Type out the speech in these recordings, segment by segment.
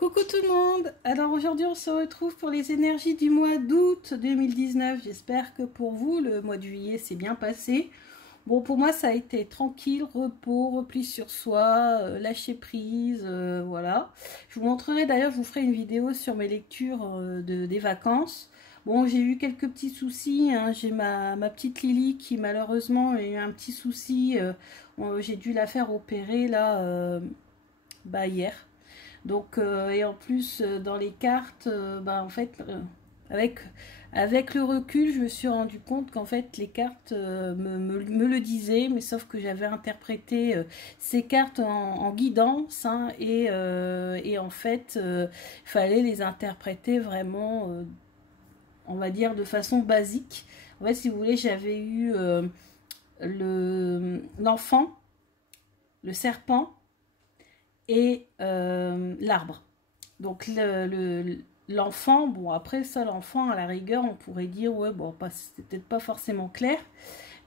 Coucou tout le monde. Alors aujourd'hui on se retrouve pour les énergies du mois d'août 2019. J'espère que pour vous le mois de juillet s'est bien passé. Bon, pour moi ça a été tranquille, repos, repli sur soi, lâcher prise, voilà. Je vous montrerai d'ailleurs, je vous ferai une vidéo sur mes lectures des vacances. Bon, j'ai eu quelques petits soucis, hein. J'ai ma petite Lily qui malheureusement a eu un petit souci. J'ai dû la faire opérer là hier. Donc, et en plus, dans les cartes, en fait, avec le recul, je me suis rendu compte qu'en fait, les cartes me le disaient, mais sauf que j'avais interprété ces cartes en guidance, hein, et en fait, il fallait les interpréter vraiment, on va dire, de façon basique. En fait, si vous voulez, j'avais eu l'enfant, le serpent, et l'arbre. Donc l'enfant, bon après ça, l'enfant à la rigueur on pourrait dire ouais bon, c'était peut-être pas forcément clair,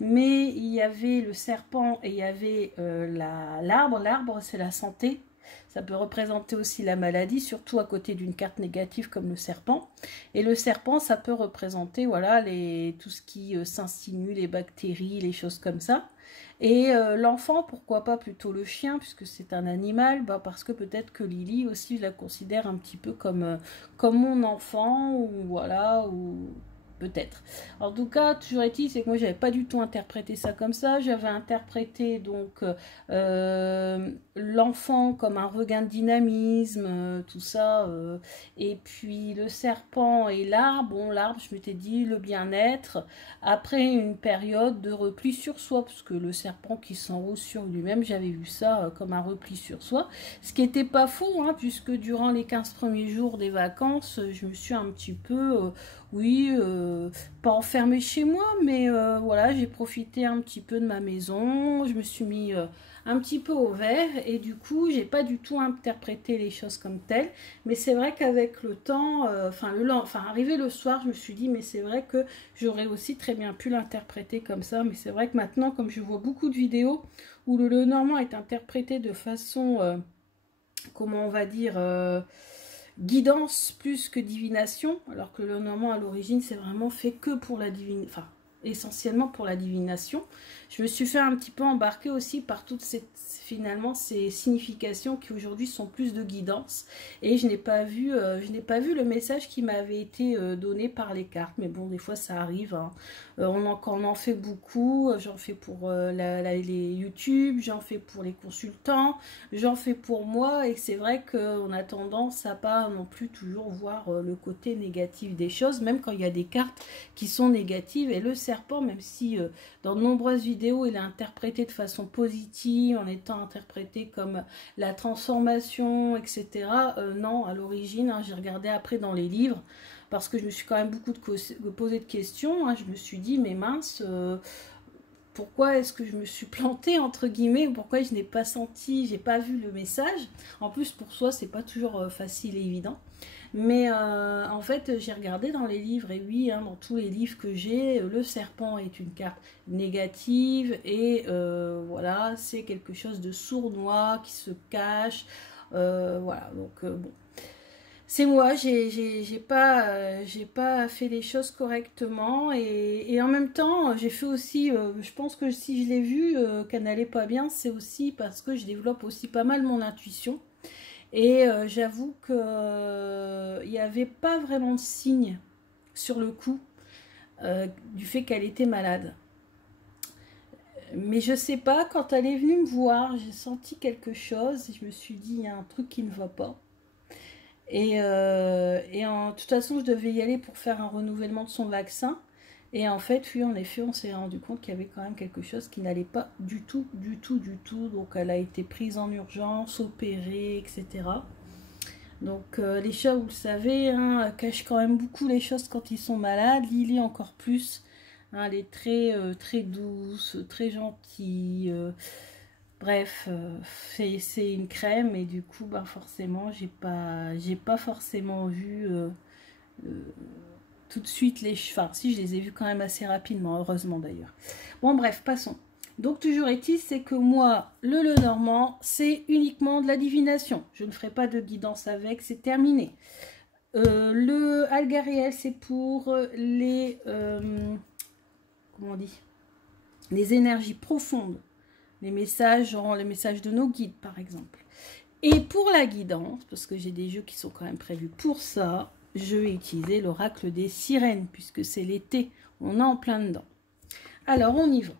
mais il y avait le serpent et il y avait l'arbre. L'arbre c'est la santé, ça peut représenter aussi la maladie, surtout à côté d'une carte négative comme le serpent. Et le serpent ça peut représenter voilà tout ce qui s'insinue, les bactéries, les choses comme ça. Et l'enfant, pourquoi pas plutôt le chien, puisque c'est un animal, parce que peut-être que Lily aussi, je la considère un petit peu comme mon enfant, ou voilà, ou peut-être. En tout cas, toujours est-il, c'est que moi, j'avais pas du tout interprété ça comme ça. J'avais interprété donc l'enfant comme un regain de dynamisme, tout ça. Et puis le serpent et l'arbre, bon, l'arbre, je m'étais dit le bien-être après une période de repli sur soi, parce que le serpent qui s'enroule sur lui-même, j'avais vu ça comme un repli sur soi, ce qui n'était pas faux, hein, puisque durant les 15 premiers jours des vacances, je me suis un petit peu, oui, pas enfermée chez moi, mais voilà, j'ai profité un petit peu de ma maison, je me suis mis un petit peu au vert, et du coup, j'ai pas du tout interprété les choses comme telles, mais c'est vrai qu'avec le temps, arrivé le soir, je me suis dit, mais c'est vrai que j'aurais aussi très bien pu l'interpréter comme ça, mais c'est vrai que maintenant, comme je vois beaucoup de vidéos où le normand est interprété de façon, comment on va dire, guidance plus que divination, alors que le normand à l'origine c'est vraiment fait que pour la divination, enfin essentiellement pour la divination. Je me suis fait un petit peu embarquer aussi par toutes finalement ces significations qui aujourd'hui sont plus de guidance, et je n'ai pas vu le message qui m'avait été donné par les cartes, mais bon, des fois ça arrive, hein. Quand on en fait beaucoup, j'en fais pour les YouTube, j'en fais pour les consultants, j'en fais pour moi, et c'est vrai qu'on a tendance à pas non plus toujours voir le côté négatif des choses, même quand il y a des cartes qui sont négatives. Et le serpent, même si dans de nombreuses vidéos il est interprété de façon positive, en étant interprété comme la transformation, etc. Non, à l'origine, hein, j'ai regardé après dans les livres, parce que je me suis quand même beaucoup posé de questions, hein. Je me suis dit, mais mince, pourquoi est-ce que je me suis plantée entre guillemets, pourquoi je n'ai pas senti, j'ai pas vu le message. En plus pour soi c'est pas toujours facile et évident, mais en fait j'ai regardé dans les livres, et oui, hein, dans tous les livres que j'ai, le serpent est une carte négative, et voilà, c'est quelque chose de sournois qui se cache, voilà, donc bon, c'est moi, j'ai pas fait les choses correctement, et en même temps, j'ai fait aussi, je pense que si je l'ai vu qu'elle n'allait pas bien, c'est aussi parce que je développe aussi pas mal mon intuition, et j'avoue que il n'y avait pas vraiment de signe sur le coup du fait qu'elle était malade. Mais je sais pas, quand elle est venue me voir, j'ai senti quelque chose, et je me suis dit, il y a un truc qui ne va pas. Et en toute façon, je devais y aller pour faire un renouvellement de son vaccin. Et en fait, oui, en effet, on s'est rendu compte qu'il y avait quand même quelque chose qui n'allait pas du tout, du tout, du tout. Donc, elle a été prise en urgence, opérée, etc. Donc, les chats, vous le savez, hein, cachent quand même beaucoup les choses quand ils sont malades. Lily encore plus. Hein, elle est très, très douce, très gentille. Bref, c'est une crème, et du coup, forcément, j'ai pas forcément vu tout de suite les cheveux. Enfin, si, je les ai vus quand même assez rapidement, heureusement d'ailleurs. Bon, bref, passons. Donc toujours est-il, c'est que moi, le Lenormand, c'est uniquement de la divination. Je ne ferai pas de guidance avec, c'est terminé. Le Algariel, c'est pour les... comment on dit? Les énergies profondes. Les messages, genre les messages de nos guides, par exemple. Et pour la guidance, parce que j'ai des jeux qui sont quand même prévus pour ça, je vais utiliser l'oracle des sirènes, puisque c'est l'été, on est en plein dedans. Alors, on y va.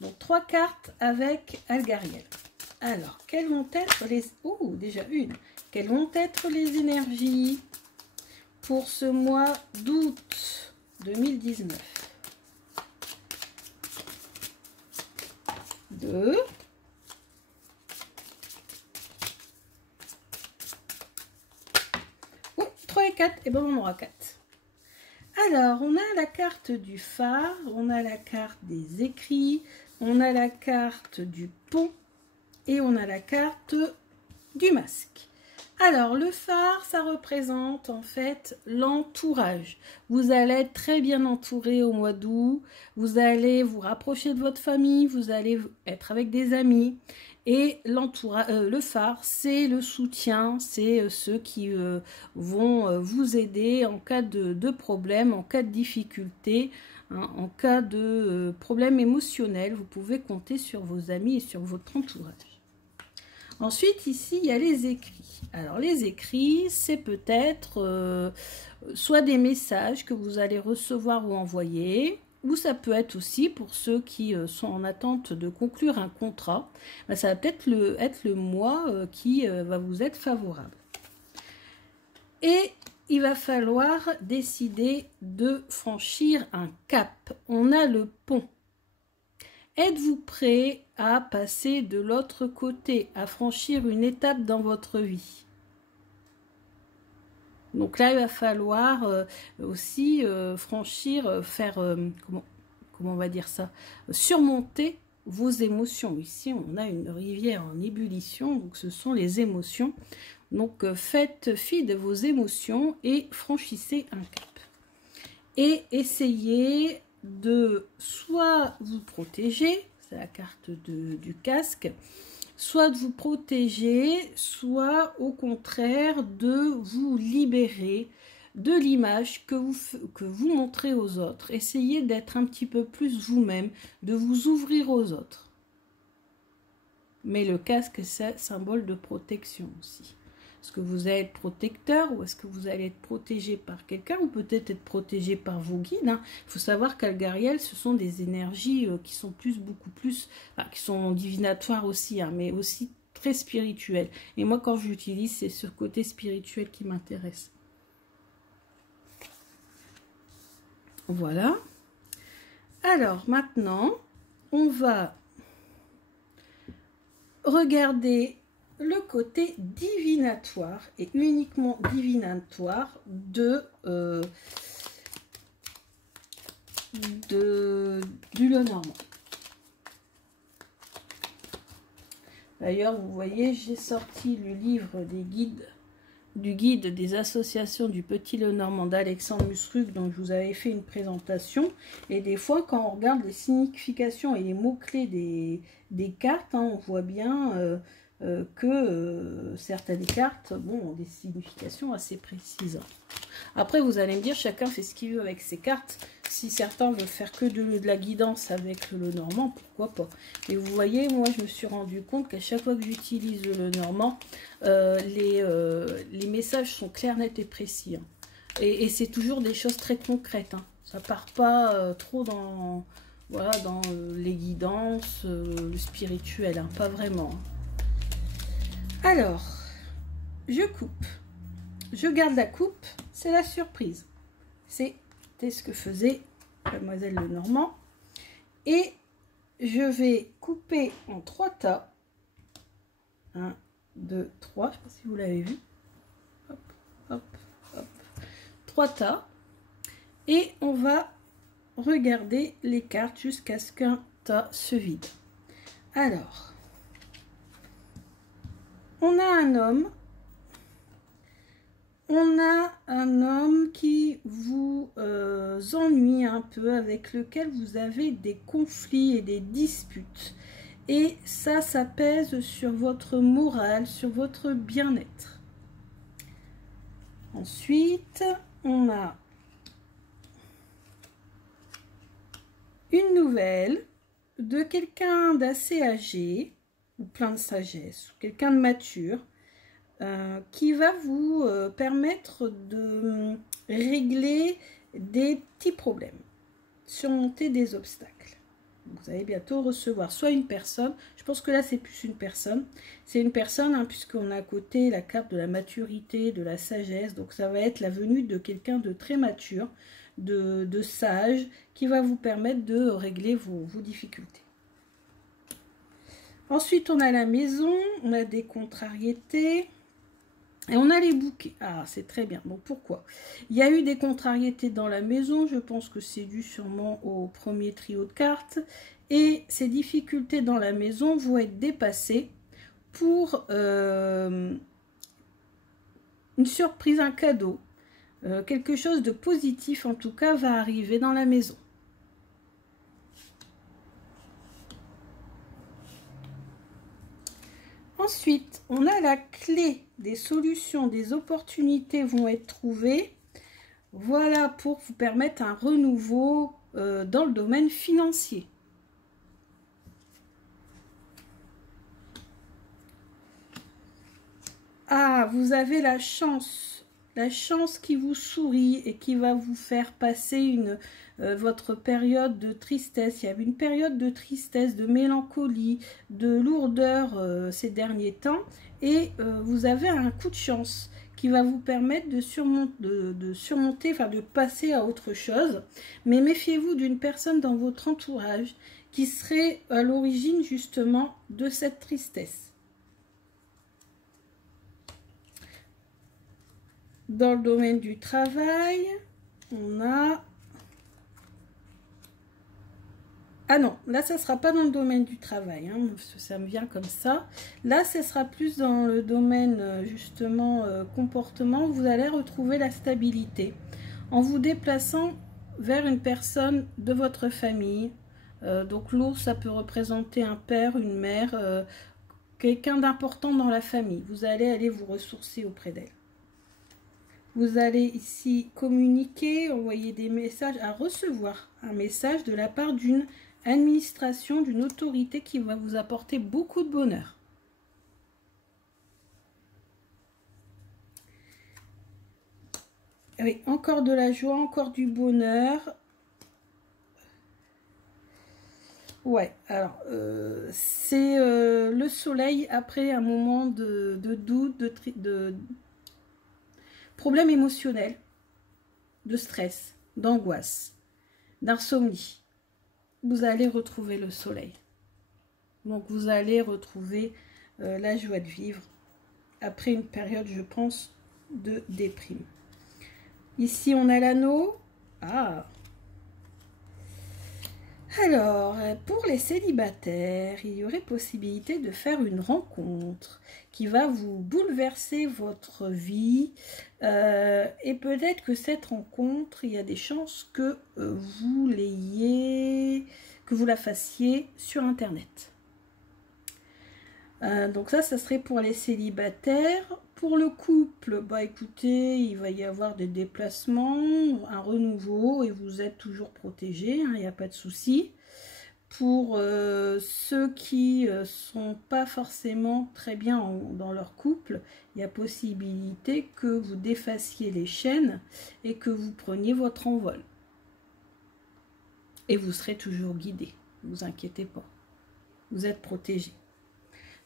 Donc, 3 cartes avec Algariel. Alors, quelles vont être les... Oh, déjà une. Quelles vont être les énergies pour ce mois d'août 2019? 2. Oh, 3 et 4. Et bien, on aura 4. Alors, on a la carte du phare, on a la carte des écrits, on a la carte du pont et on a la carte du masque. Alors, le phare, ça représente en fait l'entourage. Vous allez être très bien entouré au mois d'août, vous allez vous rapprocher de votre famille, vous allez être avec des amis. Et le phare, c'est le soutien, c'est ceux qui vont vous aider en cas de problème, en cas de difficulté, hein, en cas de problème émotionnel. Vous pouvez compter sur vos amis et sur votre entourage. Ensuite, ici, il y a les écrits. Alors, les écrits, c'est peut-être soit des messages que vous allez recevoir ou envoyer, ou ça peut être aussi, pour ceux qui sont en attente de conclure un contrat, ben, ça va peut-être être le mois qui va vous être favorable. Et il va falloir décider de franchir un cap. On a le pont. Êtes-vous prêt à passer de l'autre côté, à franchir une étape dans votre vie? Donc là, il va falloir aussi franchir, faire, comment on va dire ça, surmonter vos émotions. Ici, on a une rivière en ébullition, donc ce sont les émotions. Donc faites fi de vos émotions et franchissez un cap. Et essayez de soit vous protéger, c'est la carte du casque, soit de vous protéger, soit au contraire de vous libérer de l'image que vous montrez aux autres. Essayez d'être un petit peu plus vous-même, de vous ouvrir aux autres. Mais le casque, c'est symbole de protection aussi. Est-ce que vous allez être protecteur ou est-ce que vous allez être protégé par quelqu'un ou peut-être être protégé par vos guides, hein. Il faut savoir qu'Algariel, ce sont des énergies qui sont beaucoup plus, enfin, qui sont divinatoires aussi, hein, mais aussi très spirituelles. Et moi, quand j'utilise, c'est ce côté spirituel qui m'intéresse. Voilà. Alors, maintenant, on va regarder le côté divinatoire et uniquement divinatoire du Lenormand. D'ailleurs, vous voyez, j'ai sorti le livre des guides, du guide des associations du Petit Lenormand d'Alexandre Musruc, dont je vous avais fait une présentation. Et des fois, quand on regarde les significations et les mots-clés des cartes, hein, on voit bien que certaines cartes ont des significations assez précises. Après, vous allez me dire, chacun fait ce qu'il veut avec ses cartes. Si certains veulent faire que de la guidance avec le Lenormand, pourquoi pas. Et vous voyez, moi, je me suis rendu compte qu'à chaque fois que j'utilise le Lenormand, les messages sont clairs, nets et précis. Hein. Et c'est toujours des choses très concrètes. Hein. Ça part pas trop dans, voilà, dans les guidances, le spirituel, hein, pas vraiment. Hein. Alors, je coupe. Je garde la coupe, c'est la surprise. C'était ce que faisait Mademoiselle Lenormand. Et je vais couper en 3 tas. 1, 2, 3, je ne sais pas si vous l'avez vu. Hop, hop, hop. 3 tas. Et on va regarder les cartes jusqu'à ce qu'un tas se vide. Alors, on a un homme. On a un homme qui vous ennuie un peu, avec lequel vous avez des conflits et des disputes. Et ça pèse sur votre morale, sur votre bien-être. Ensuite, on a une nouvelle de quelqu'un d'assez âgé, ou plein de sagesse, ou quelqu'un de mature, qui va vous permettre de régler des petits problèmes, surmonter des obstacles. Vous allez bientôt recevoir soit une personne, je pense que là c'est plus une personne, c'est une personne hein, puisqu'on a à côté la carte de la maturité, de la sagesse, donc ça va être la venue de quelqu'un de très mature, de sage, qui va vous permettre de régler vos difficultés. Ensuite on a la maison, on a des contrariétés, et on a les bouquets. Ah, c'est très bien. Donc, pourquoi? Il y a eu des contrariétés dans la maison. Je pense que c'est dû sûrement au premier trio de cartes. Et ces difficultés dans la maison vont être dépassées pour une surprise, un cadeau. Quelque chose de positif, en tout cas, va arriver dans la maison. Ensuite, on a la clé. Des solutions, des opportunités vont être trouvées. Voilà pour vous permettre un renouveau dans le domaine financier. Ah, vous avez la chance qui vous sourit et qui va vous faire passer votre période de tristesse. Il y avait une période de tristesse, de mélancolie, de lourdeur ces derniers temps. Et vous avez un coup de chance qui va vous permettre de surmonter, enfin de passer à autre chose. Mais méfiez-vous d'une personne dans votre entourage qui serait à l'origine justement de cette tristesse. Dans le domaine du travail, on a... Ah non, là, ça ne sera pas dans le domaine du travail, hein, ça me vient comme ça. Là, ce sera plus dans le domaine, justement, comportement. Vous allez retrouver la stabilité en vous déplaçant vers une personne de votre famille. Donc, l'ours, ça peut représenter un père, une mère, quelqu'un d'important dans la famille. Vous allez aller vous ressourcer auprès d'elle. Vous allez ici communiquer, envoyer des messages, à recevoir un message de la part d'une administration, d'une autorité qui va vous apporter beaucoup de bonheur. Oui, encore de la joie, encore du bonheur. Ouais, alors, c'est le soleil après un moment de doute, de problèmes émotionnels, de stress, d'angoisse, d'insomnie. Vous allez retrouver le soleil. Donc, vous allez retrouver la joie de vivre après une période, je pense, de déprime. Ici, on a l'anneau. Ah! Alors, pour les célibataires, il y aurait possibilité de faire une rencontre qui va vous bouleverser votre vie. Et peut-être que cette rencontre, il y a des chances que vous la fassiez sur Internet. Donc ça serait pour les célibataires. Pour le couple, bah écoutez, il va y avoir des déplacements, un renouveau et vous êtes toujours protégés, il n'y a pas de souci. Pour ceux qui sont pas forcément très bien dans leur couple, il y a possibilité que vous défassiez les chaînes et que vous preniez votre envol. Et vous serez toujours guidé, ne vous inquiétez pas, vous êtes protégés.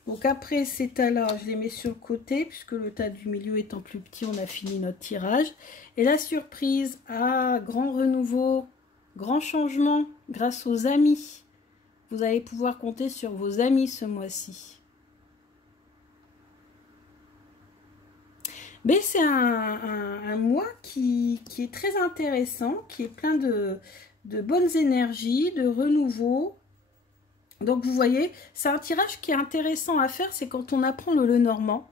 Donc après ces tas-là, je les mets sur le côté, puisque le tas du milieu étant plus petit, on a fini notre tirage. Et la surprise, grand renouveau, grand changement grâce aux amis. Vous allez pouvoir compter sur vos amis ce mois-ci. Mais c'est un mois qui est très intéressant, qui est plein de bonnes énergies, de renouveau. Donc vous voyez, c'est un tirage qui est intéressant à faire, c'est quand on apprend le Lenormand.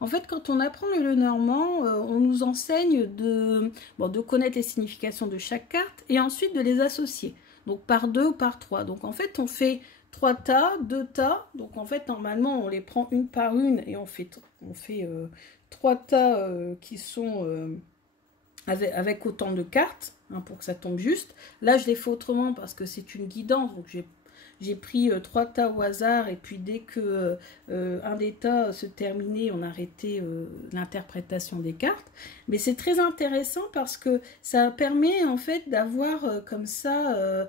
En fait, quand on apprend le Lenormand, on nous enseigne de connaître les significations de chaque carte et ensuite de les associer. Donc par 2 ou par 3. Donc en fait, on fait 3 tas, 2 tas. Donc en fait, normalement, on les prend une par une et on fait 3 tas qui sont avec autant de cartes, hein, pour que ça tombe juste. Là, je l'ai fait autrement parce que c'est une guidance. Donc j'ai pris 3 tas au hasard et puis dès que un des tas se terminait, on arrêtait l'interprétation des cartes. Mais c'est très intéressant parce que ça permet en fait d'avoir comme ça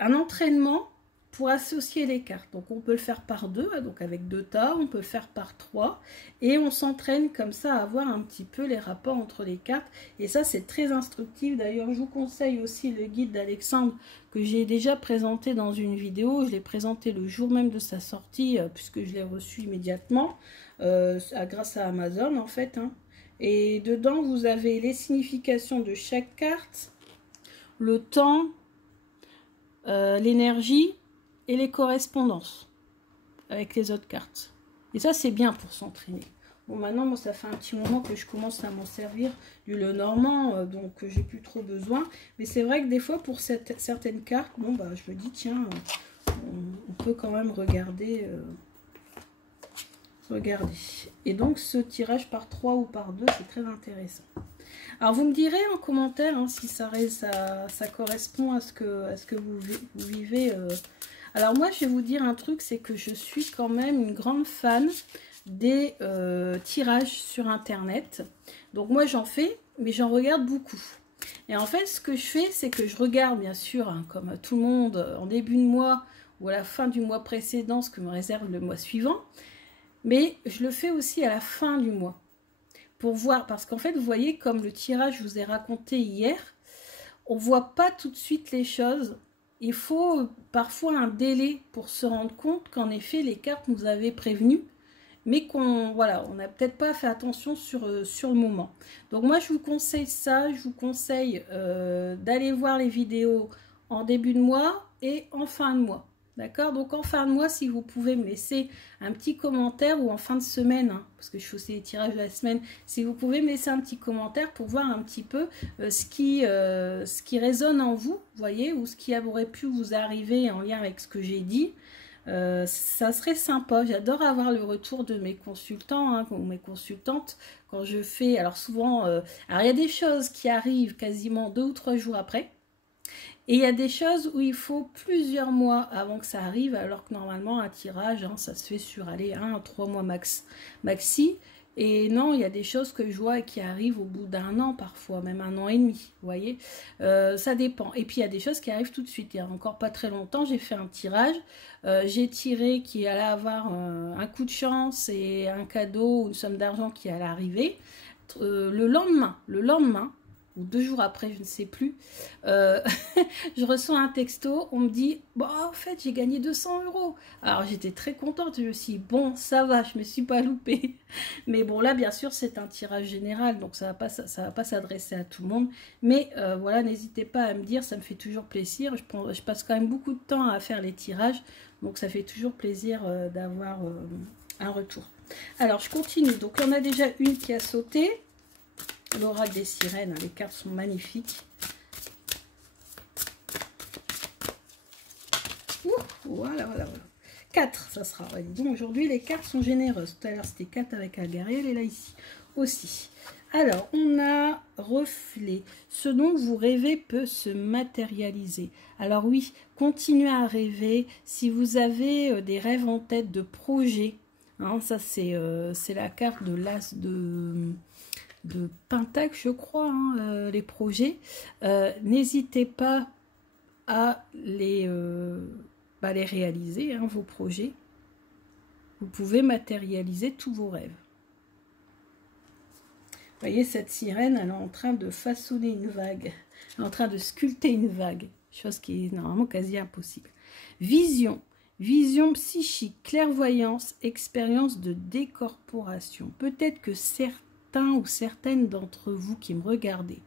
un entraînement pour associer les cartes. Donc on peut le faire par 2, donc avec 2 tas, on peut le faire par 3 et on s'entraîne comme ça à voir un petit peu les rapports entre les cartes et ça c'est très instructif. D'ailleurs je vous conseille aussi le guide d'Alexandre que j'ai déjà présenté dans une vidéo. Je l'ai présenté le jour même de sa sortie puisque je l'ai reçu immédiatement grâce à Amazon en fait, hein. Et dedans vous avez les significations de chaque carte, le temps, l'énergie et les correspondances avec les autres cartes. Et ça, c'est bien pour s'entraîner. Bon, maintenant, moi, ça fait un petit moment que je commence à m'en servir du Lenormand, donc j'ai plus trop besoin. Mais c'est vrai que des fois, pour certaines cartes, bon, bah, je me dis, tiens, on peut quand même regarder. Regardez. Et donc, ce tirage par 3 ou par 2, c'est très intéressant. Alors, vous me direz en commentaire hein, si ça correspond à ce que vous vivez. Alors, moi, je vais vous dire un truc, c'est que je suis quand même une grande fan des tirages sur Internet. Donc, moi, j'en fais, mais j'en regarde beaucoup. Et en fait, ce que je fais, c'est que je regarde, bien sûr, hein, comme tout le monde, en début de mois ou à la fin du mois précédent, ce que me réserve le mois suivant. Mais je le fais aussi à la fin du mois. Pour voir, parce qu'en fait, vous voyez, comme le tirage, je vous ai raconté hier, on ne voit pas tout de suite les choses. Il faut parfois un délai pour se rendre compte qu'en effet, les cartes nous avaient prévenus, mais qu'on voilà, on n'a peut-être pas fait attention sur le moment. Donc moi, je vous conseille ça, je vous conseille d'aller voir les vidéos en début de mois et en fin de mois. D'accord? Donc en fin de mois, si vous pouvez me laisser un petit commentaire ou en fin de semaine, hein, parce que je fais aussi les tirages de la semaine, si vous pouvez me laisser un petit commentaire pour voir un petit peu ce qui résonne en vous, voyez, ou ce qui aurait pu vous arriver en lien avec ce que j'ai dit. Ça serait sympa. J'adore avoir le retour de mes consultants hein, ou mes consultantes quand je fais. Alors souvent, alors il y a des choses qui arrivent quasiment 2 ou 3 jours après. Et il y a des choses où il faut plusieurs mois avant que ça arrive, alors que normalement un tirage, hein, ça se fait sur allez, 1 à 3 mois maxi. Et non, il y a des choses que je vois qui arrivent au bout d'1 an parfois, même 1 an et demi, vous voyez. Ça dépend. Et puis il y a des choses qui arrivent tout de suite. Il n'y a encore pas très longtemps, j'ai fait un tirage. J'ai tiré qui allait avoir un coup de chance et un cadeau ou une somme d'argent qui allait arriver. Le lendemain, ou 2 jours après, je ne sais plus, je reçois un texto, on me dit, bon, en fait, j'ai gagné 200 €. Alors, j'étais très contente, je me suis dit, bon, ça va, je me suis pas loupée. Mais bon, là, bien sûr, c'est un tirage général, donc ça va pas s'adresser à tout le monde. Mais voilà, n'hésitez pas à me dire, ça me fait toujours plaisir. Je passe quand même beaucoup de temps à faire les tirages, donc ça fait toujours plaisir d'avoir un retour. Alors, je continue. Donc, on a déjà une qui a sauté. L'oracle des sirènes, les cartes sont magnifiques. Ouh, voilà. 4, ça sera. Ouais, disons, aujourd'hui, les cartes sont généreuses. Tout à l'heure, c'était 4 avec un guerrier, et là, ici aussi. Alors, on a reflet. Ce dont vous rêvez peut se matérialiser. Alors oui, continuez à rêver. Si vous avez des rêves en tête de projets, hein, ça c'est la carte de l'as de Pentacle, je crois, hein, les projets. N'hésitez pas à les réaliser, hein, vos projets. Vous pouvez matérialiser tous vos rêves. Vous voyez, cette sirène, elle est en train de façonner une vague. Elle est en train de sculpter une vague. Chose qui est normalement quasi impossible. Vision. Vision psychique, clairvoyance, expérience de décorporation. Peut-être que certains ou certaines d'entre vous qui me regardez,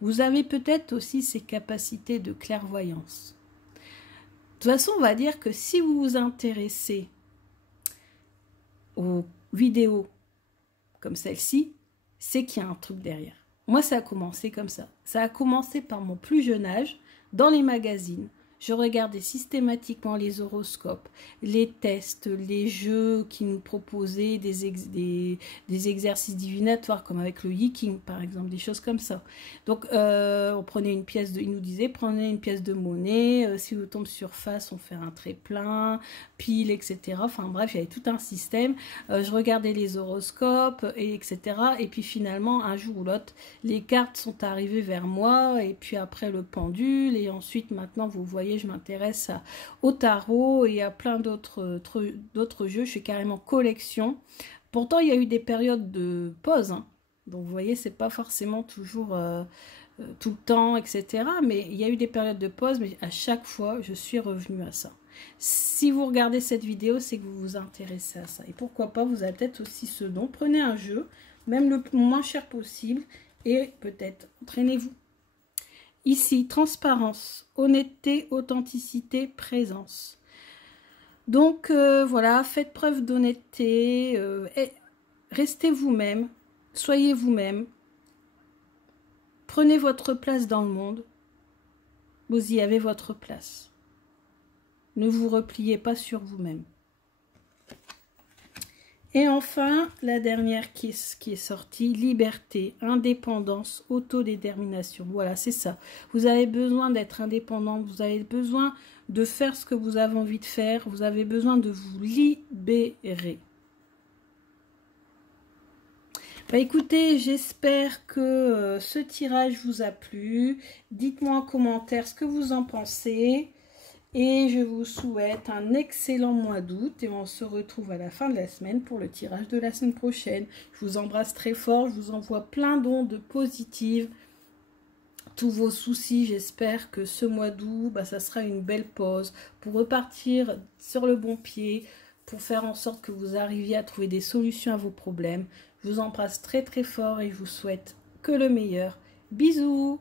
vous avez peut-être aussi ces capacités de clairvoyance. De toute façon, on va dire que si vous vous intéressez aux vidéos comme celle-ci, c'est qu'il y a un truc derrière. Moi, ça a commencé comme ça. Ça a commencé par mon plus jeune âge, dans les magazines. Je regardais systématiquement les horoscopes, les tests, les jeux qui nous proposaient des exercices divinatoires, comme avec le Yiking, par exemple, des choses comme ça. Donc, on prenait une pièce il nous disait, prenez une pièce de monnaie, si vous tombez sur face, on fait un trait plein, pile, etc. Enfin bref, il y avait tout un système. Je regardais les horoscopes, etc. Et puis finalement, un jour ou l'autre, les cartes sont arrivées vers moi, et puis après le pendule, et ensuite, maintenant, vous voyez, je m'intéresse au tarot et à plein d'autres jeux. Je suis carrément collection. Pourtant, il y a eu des périodes de pause. Hein. Donc, vous voyez, c'est pas forcément toujours tout le temps, etc. Mais il y a eu des périodes de pause, mais à chaque fois, je suis revenue à ça. Si vous regardez cette vidéo, c'est que vous vous intéressez à ça. Et pourquoi pas, vous avez peut-être aussi ce don. Prenez un jeu, même le moins cher possible, et peut-être entraînez-vous. Ici, transparence, honnêteté, authenticité, présence. Donc, voilà, faites preuve d'honnêteté, restez vous-même, soyez vous-même, prenez votre place dans le monde, vous y avez votre place. Ne vous repliez pas sur vous-même. Et enfin, la dernière qui est sortie, liberté, indépendance, autodétermination. Voilà, c'est ça. Vous avez besoin d'être indépendant, vous avez besoin de faire ce que vous avez envie de faire, vous avez besoin de vous libérer. Bah écoutez, j'espère que ce tirage vous a plu. Dites-moi en commentaire ce que vous en pensez. Et je vous souhaite un excellent mois d'août et on se retrouve à la fin de la semaine pour le tirage de la semaine prochaine. Je vous embrasse très fort, je vous envoie plein d'ondes positives. Tous vos soucis, j'espère que ce mois d'août, bah, ça sera une belle pause pour repartir sur le bon pied, pour faire en sorte que vous arriviez à trouver des solutions à vos problèmes. Je vous embrasse très très fort et je vous souhaite que le meilleur. Bisous!